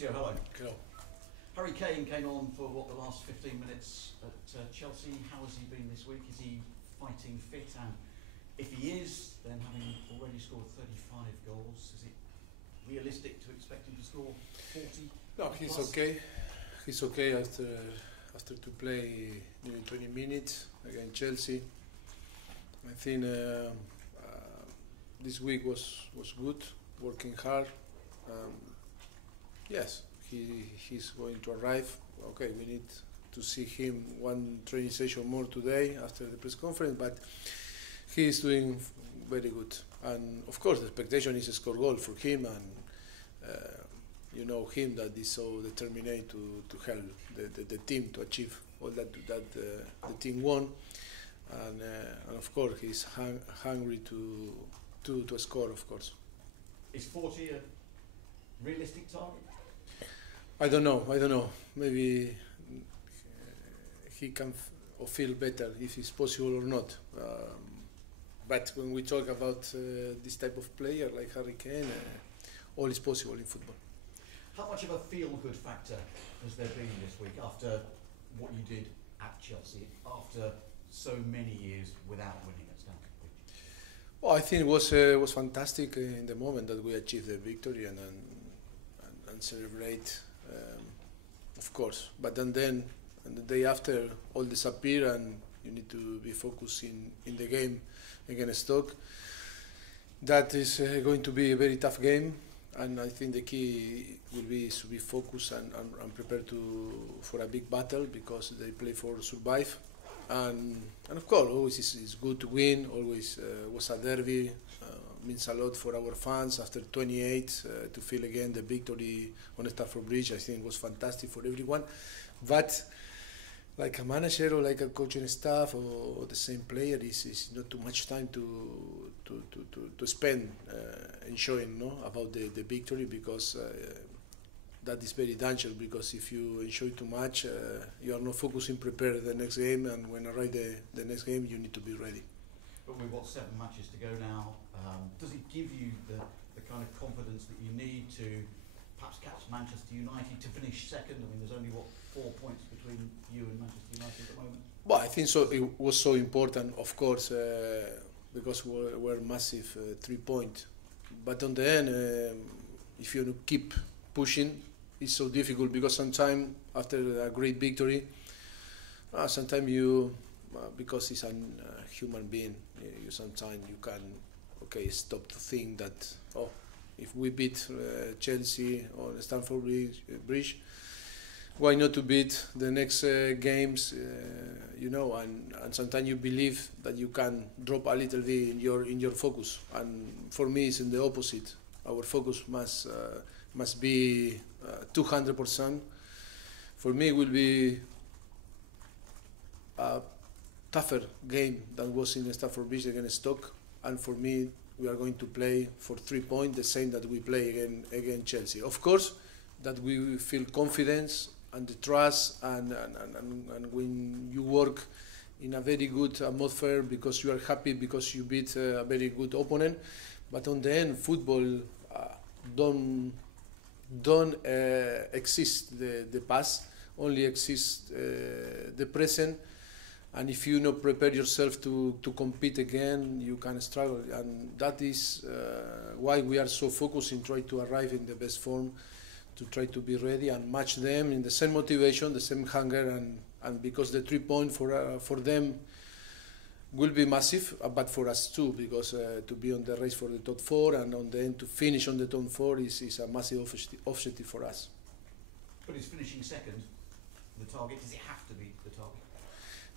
Mauricio, hello. Hello. Harry Kane came on for the last 15 minutes at Chelsea. How has he been this week? Is he fighting fit? And if he is, then having already scored 35 goals, is it realistic to expect him to score 40? No, he's plus? okay. He's okay after to play nearly 20 minutes against Chelsea. I think this week was good, working hard. Yes, he's going to arrive. Okay, we need to see him one training session more today after the press conference, but he is doing very good. And of course, the expectation is a score goal for him, and you know him that is so determined to help the team to achieve all that the team won, and of course he's hungry to score, of course. Is 40 a realistic target? I don't know. Maybe he can feel better if it's possible or not. But when we talk about this type of player like Harry Kane, all is possible in football. How much of a feel-good factor has there been this week after what you did at Chelsea, after so many years without winning at Stamford Bridge? Well, I think it was fantastic in the moment that we achieved the victory and celebrate, of course. But then and the day after, all disappear and you need to be focused in the game against Stoke. That is going to be a very tough game, and I think the key will be to be focused and prepared for a big battle, because they play for survive. And of course, always it's good to win. Always was a derby. Means a lot for our fans. After 28, to feel again the victory on Stamford Bridge, I think was fantastic for everyone. But like a manager or like a coaching staff or the same player, is not too much time to spend enjoying about the victory, because that is very dangerous, because if you enjoy too much, you are not focusing, prepare the next game, and when arrive the next game, you need to be ready. But we've got 7 matches to go now. Does it give you the kind of confidence that you need to perhaps catch Manchester United to finish second? I mean, there's only, 4 points between you and Manchester United at the moment? Well, I think so. It was so important, of course, because we're massive 3 points. But on the end, if you keep pushing, it's so difficult, because sometimes after a great victory, sometimes you, because it's a human being, sometimes you can stop to think that, if we beat Chelsea on Stamford Bridge, why not to beat the next games, and sometimes you believe that you can drop a little bit in your focus, and for me it's in the opposite. Our focus must be 200%. For me it will be a tougher game than was in Stamford Bridge against Stoke, and for me we are going to play for 3 points, the same that we play against Chelsea. Of course, that we feel confidence and the trust, and when you work in a very good atmosphere, because you are happy because you beat a very good opponent. But on the end, football don't exist the past, only exists the present. And if you not prepare yourself to compete again, you can struggle. And that is why we are so focused in trying to arrive in the best form, to try to be ready and match them in the same motivation, the same hunger, and because the 3 points for them will be massive, but for us too, because to be on the race for the top 4 and on the end to finish on the top 4 is a massive objective for us. But is finishing second the target? Does it have to be the target?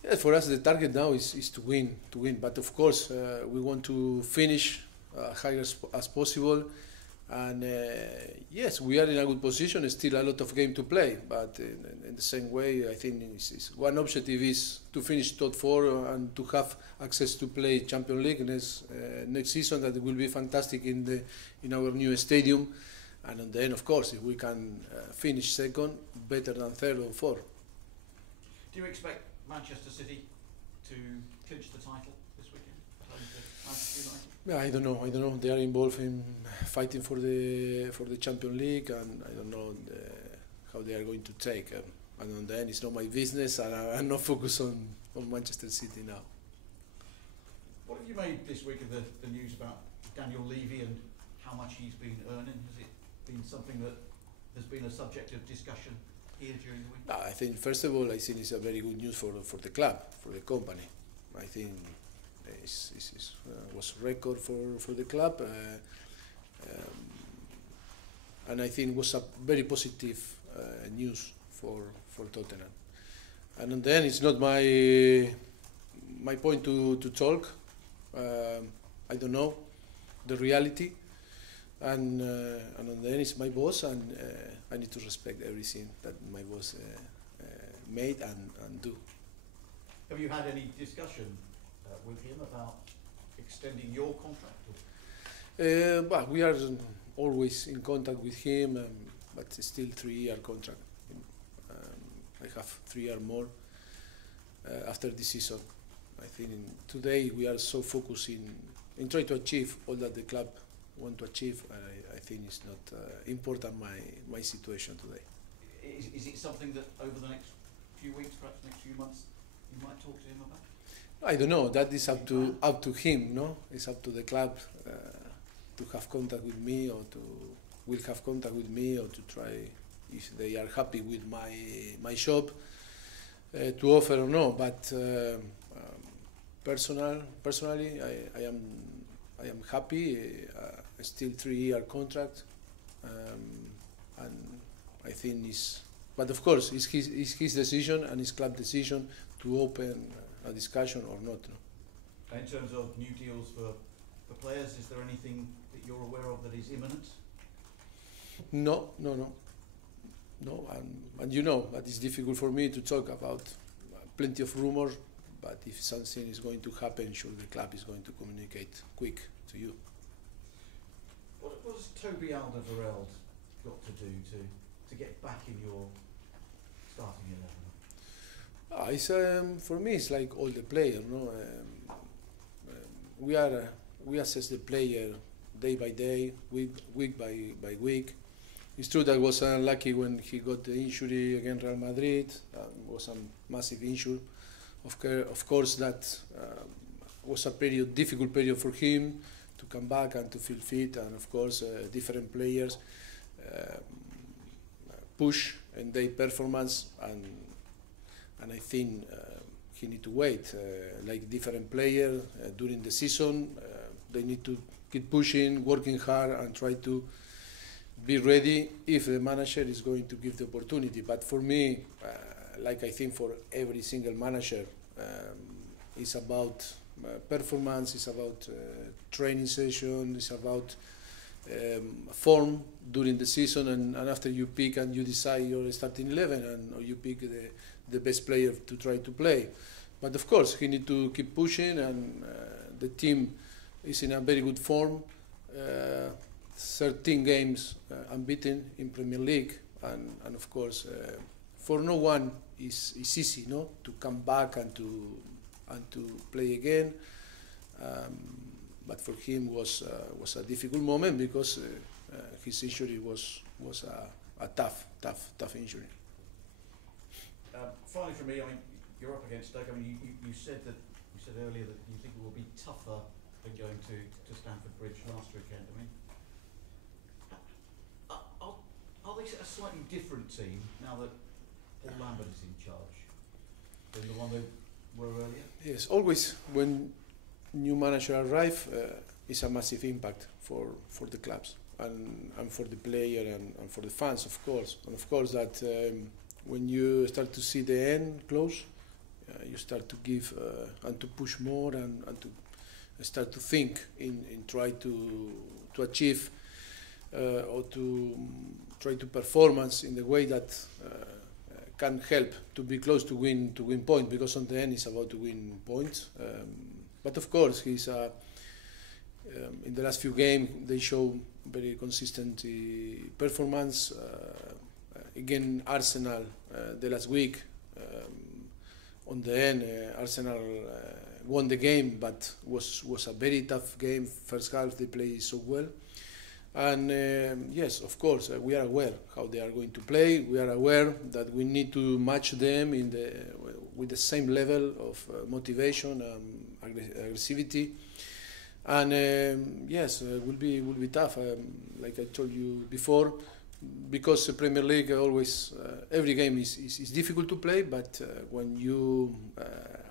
Yeah, for us the target now is to win. But of course we want to finish higher as possible. And yes, we are in a good position. Still a lot of game to play, but in the same way, I think one objective is to finish top 4 and to have access to play Champions League next season. That will be fantastic in our new stadium. And then, of course, if we can finish second, better than third or fourth. Do you expect Manchester City to clinch the title this weekend at home to Manchester United? Yeah, I don't know. They are involved in fighting for the Champions League, and I don't know. they are going to take. And on the end, it's not my business, and I'm not focused on Manchester City now. What have you made this week of the news about Daniel Levy and how much he's been earning? Has it been something that has been a subject of discussion here during the week? I think, first of all, I think it's a very good news for the club, for the company. I think it was a record for the club, and I think it was a very positive news for Tottenham. And then it's not my point to talk. I don't know the reality, and on the end it's my boss, and I need to respect everything that my boss made and do. Have you had any discussion with him about extending your contract? Well, we are always in contact with him, but it's still 3-year contract. I have 3 years more after this season. I think today we are so focused in trying to achieve all that the club want to achieve. I think it's not important my situation today. Is it something that over the next few weeks, perhaps next few months, you might talk to him about? I don't know. That is up to him. No, it's up to the club to have contact with me, or will have contact with me, or to try if they are happy with my shop to offer or no. But personally, I am happy. Still 3-year contract, and I think but of course it's his decision and his club decision to open a discussion or not. No? In terms of new deals for players, is there anything that you're aware of that is imminent? No, and you know that it's difficult for me to talk about plenty of rumors, but if something is going to happen, sure the club is going to communicate quick to you. What has Toby Alderweireld got to do to get back in your starting 11? It's for me it's like all the players. No, we assess the player day by day, week by week. It's true that I was unlucky when he got the injury against Real Madrid. It was a massive injury. Of course, that was a difficult period for him to come back and to feel fit. And of course, different players push in their performance, and I think he need to wait. Like different players during the season, they need to keep pushing, working hard, and try to be ready if the manager is going to give the opportunity. But for me, like I think for every single manager, it's about performance, it's about training session, it's about form during the season, and after you pick and you decide your starting 11, or you pick the best player to try to play. But of course, he need to keep pushing, and the team is in a very good form. 13 games unbeaten in Premier League, and of course, for no one is easy, no, to come back and to play again. But for him was a difficult moment because his injury was a tough injury. Finally, for me, I mean, you're up against Stoke. I mean, you said earlier that you think it will be tougher than going to Stamford Bridge last weekend. I mean, are they a slightly different team now that Paul Lambert is in charge than the one they were earlier? Yes, always when new manager arrive, it's a massive impact for the clubs and for the player and for the fans, of course. And of course that when you start to see the end close, you start to give and to push more and to start to think in try to achieve or to try to performance in the way that can help to be close to win point, because on the end it's about to win points. But of course he's in the last few games they show very consistent performance. Again, Arsenal the last week. On the end, Arsenal won the game, but was a very tough game. First half they played so well, And yes, of course, we are aware how they are going to play. We are aware that we need to match them with the same level of motivation and aggressivity. And yes, will be tough. Like I told you before, because the Premier League always every game is difficult to play. But when you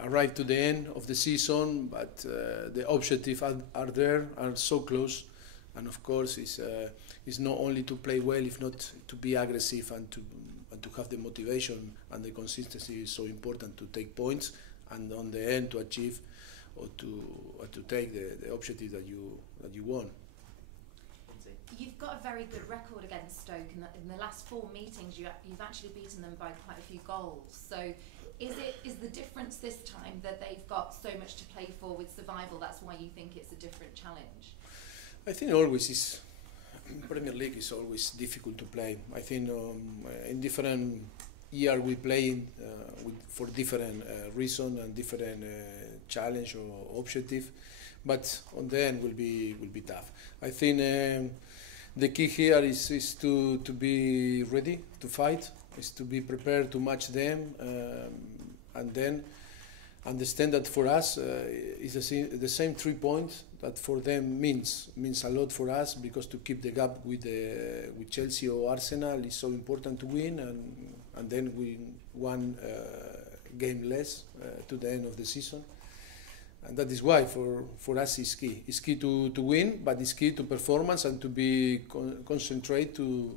arrive to the end of the season, but the objectives are there, are so close. And of course, it's not only to play well, if not to be aggressive and to have the motivation and the consistency is so important to take points and on the end to achieve or to take the objective that you want. You've got a very good record against Stoke. In the last 4 meetings, you've actually beaten them by quite a few goals. So is the difference this time that they've got so much to play for with survival? That's why you think it's a different challenge? I think always is Premier League is always difficult to play. I think in different year we play for different reason and different challenge or objective, but on the end will be tough. I think the key here is to be ready to fight, is to be prepared to match them, and then understand that for us is the same 3 points that for them means a lot for us, because to keep the gap with Chelsea or Arsenal is so important to win, and then win one game less to the end of the season. And that is why for us it's key. It's key to win, but it's key to performance and to be concentrate to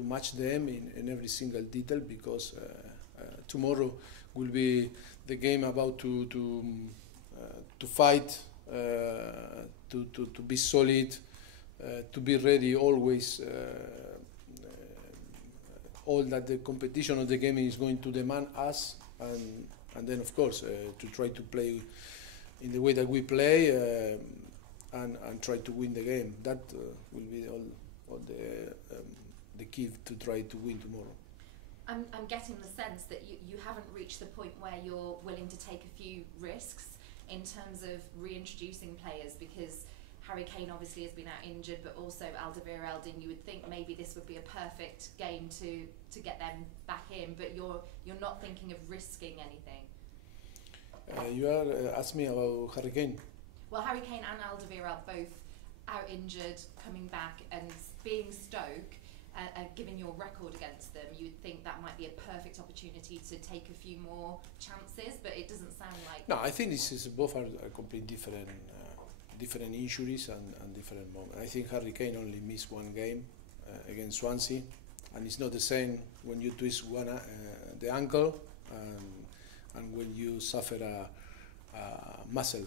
match them in every single detail, because tomorrow will be the game about to fight, to be solid, to be ready always. All that the competition of the game is going to demand us, and then of course to try to play in the way that we play and try to win the game. That will be all the key to try to win tomorrow. I'm getting the sense that you haven't reached the point where you're willing to take a few risks in terms of reintroducing players, because Harry Kane obviously has been out injured, but also Alderweireld. You would think maybe this would be a perfect game to get them back in, but you're not thinking of risking anything. You are asking me about Harry Kane. Well, Harry Kane and Alderweireld both out injured, coming back, and being Stoke. Given your record against them, you would think that might be a perfect opportunity to take a few more chances, but it doesn't sound like. No, I think this is both are completely different injuries and different moments. I think Harry Kane only missed one game against Swansea, and it's not the same when you twist the ankle and when you suffer a muscle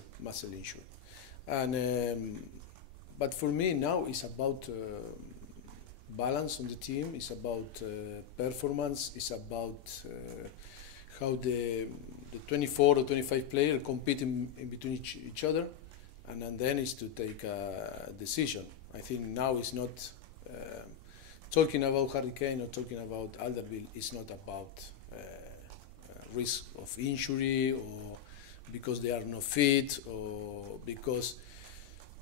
injury. And but for me now it's about balance on the team. It's about performance. It's about how the 24 or 25 players compete in between each other, and then it's to take a decision. I think now it's not talking about Harry Kane or talking about Alderweireld. It's not about risk of injury or because they are not fit or because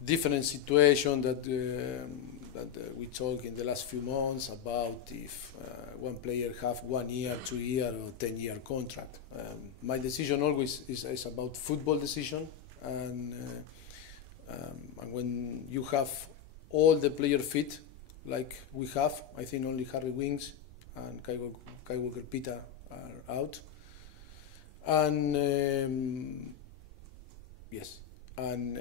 different situation that we talk in the last few months about if one player have 1 year, 2 year or 10-year contract. My decision always is about football decision, and when you have all the player fit like we have, I think only Harry Winks and Kai Walker-Peters are out, and yes, and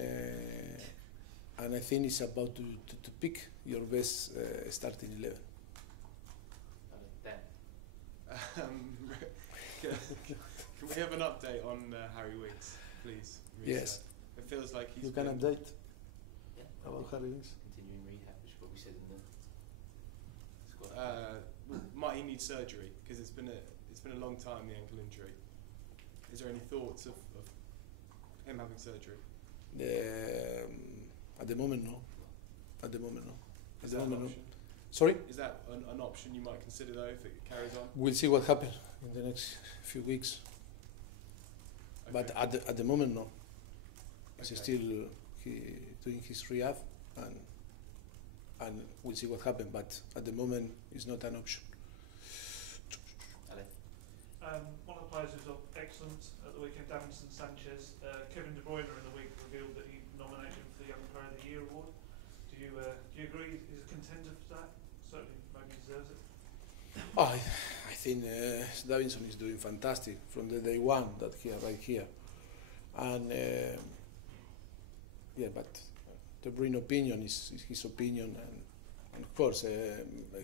I think it's about to pick your best starting 11. Can we have an update on Harry Winks, please? Mauricio? Yes. It feels like he's. You can update about Harry Winks. Continuing rehab, which is what we said in the squad. Might he need surgery? Because it's been a long time, the ankle injury. Is there any thoughts of him having surgery? At the moment, no. At the moment, no. Is that an option? Sorry? Is that an option you might consider though if it carries on? We'll see what happens in the next few weeks. Okay. But at the moment, no. He's Okay. still doing his rehab, and and we'll see what happens. But at the moment, it's not an option. One of the players who's excellent at the weekend, Davinson Sanchez, Kevin De Bruyne in the week revealed that he nominated him for the Young Player of the Year award. Do you agree he's a contender for that? Certainly, maybe deserves it. Oh, I think Davinson is doing fantastic from the day one that he arrived here, and yeah, but De Bruyne's opinion is his opinion, and of course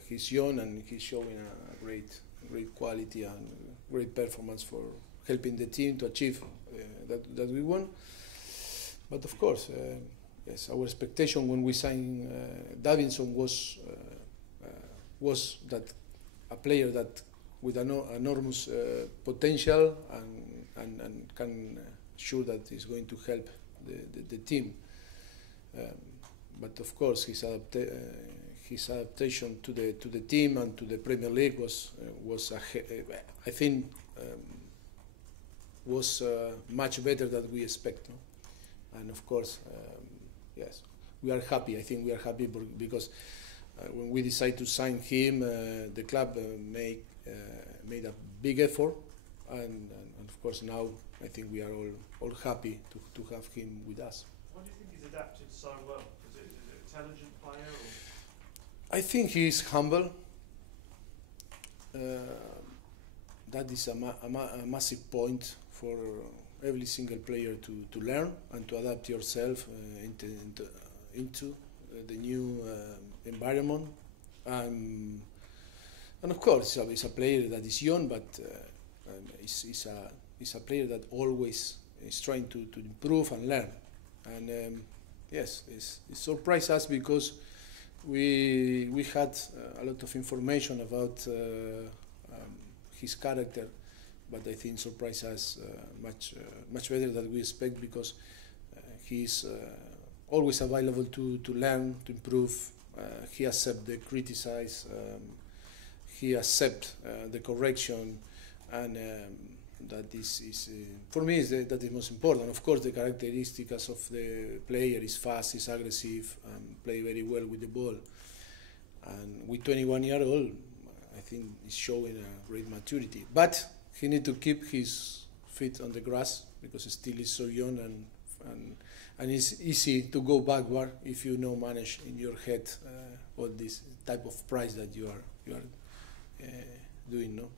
he's young and he's showing a great quality and great performance for helping the team to achieve that we won. But of course, yes, our expectation when we signed Davinson was that a player that with enormous potential and can sure that he's going to help the team. But of course, his adaptation to the team and to the Premier League was I think was much better than we expect. No? And of course, yes, we are happy. I think we are happy because when we decided to sign him, the club made a big effort, and of course now I think we are all happy to have him with us. Why do you think he's adapted so well? Is it an intelligent player? Or? I think he is humble. That is a massive point for every single player to learn and to adapt yourself into the new environment. And of course, it's a player that is young, but it's a player that always is trying to improve and learn. And yes, it surprised us because we had a lot of information about his character, but I think surprised us much better than we expect, because he's always available to learn, to improve. He accepts the criticize, he accepts the correction, and that is for me that is most important. Of course, the characteristics of the player is fast, is aggressive, play very well with the ball, and with 21 years old, I think he's showing a great maturity. But he needs to keep his feet on the grass because still is so young, and it's easy to go backward if you know manage in your head all this type of price that you are doing, no.